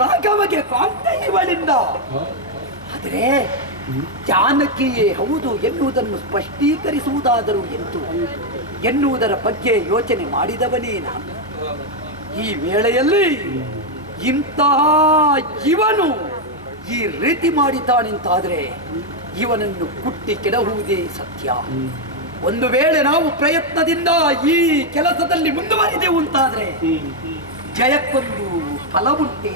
ರಾಘವಗೆ ಕಾಣ್ತಾ ಇವಳಿಂದ. ಆದರೆ ಜಾನಕಿಯೇ ಹೌದು ಎನ್ನುವುದನ್ನು ಸ್ಪಷ್ಟೀಕರಿಸುವುದಾದರೂ ಎನ್ನುವುದರ ಬಗ್ಗೆ ಯೋಚನೆ ಮಾಡಿದವನೇ ನಾನು. ಈ ವೇಳೆಯಲ್ಲಿ ಇಂತಹ ಇವನು ಈ ರೀತಿ ಮಾಡಿದ್ದಾನೆಂತಾದರೆ ಇವನನ್ನು ಕುಟ್ಟಿ ಕೆಡಹುವುದೇ ಸತ್ಯ. ಒಂದು ವೇಳೆ ನಾವು ಪ್ರಯತ್ನದಿಂದ ಈ ಕೆಲಸದಲ್ಲಿ ಮುಂದುವರಿದೆವು ಅಂತಾದ್ರೆ ಜಯಕ್ಕೊಂದು ಫಲವುಂಟೆ,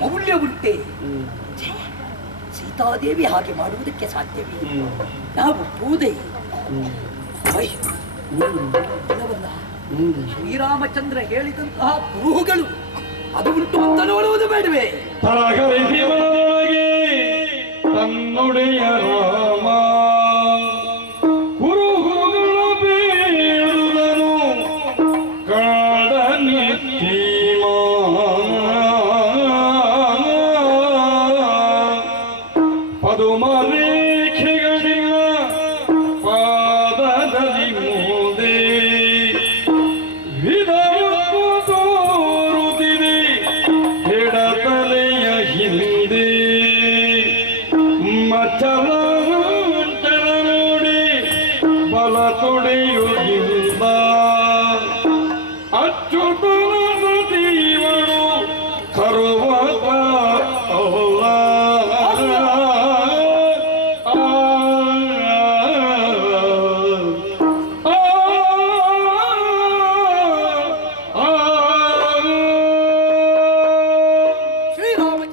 ಮೌಲ್ಯವುಂಟೆ. ಸೀತಾದೇವಿ ಹಾಗೆ ಮಾಡುವುದಕ್ಕೆ ಸಾಧ್ಯವೇ? ನಾವು ಪೂದೆ ಶ್ರೀರಾಮಚಂದ್ರ ಹೇಳಿದಂತಹ ಕುರುಹುಗಳು ಅದು ಉಂಟು ಅಂತ ನೋಡುವುದು ಬೇಡವೇ? ತನ್ನುಡೆಯ ರಾಮ ಕುರುಹುಗಳು ಬೇಡುದನು ಕಾಡನಿತ್ತೀಮ ಪದುಮರೇಖೆಗಳಿಲ್ಲ ಪಾದದಲ್ಲಿ ಮೂದೆ ವಿಧವು ತೋರುತ್ತಿದೆ ಎಡತಲೆಯ ಹಿಂದೆ ಮಚ್ಚಲ ನೋಡಿ ಬಲ ತೊಡೆಯುವುದಿಲ್ಲ.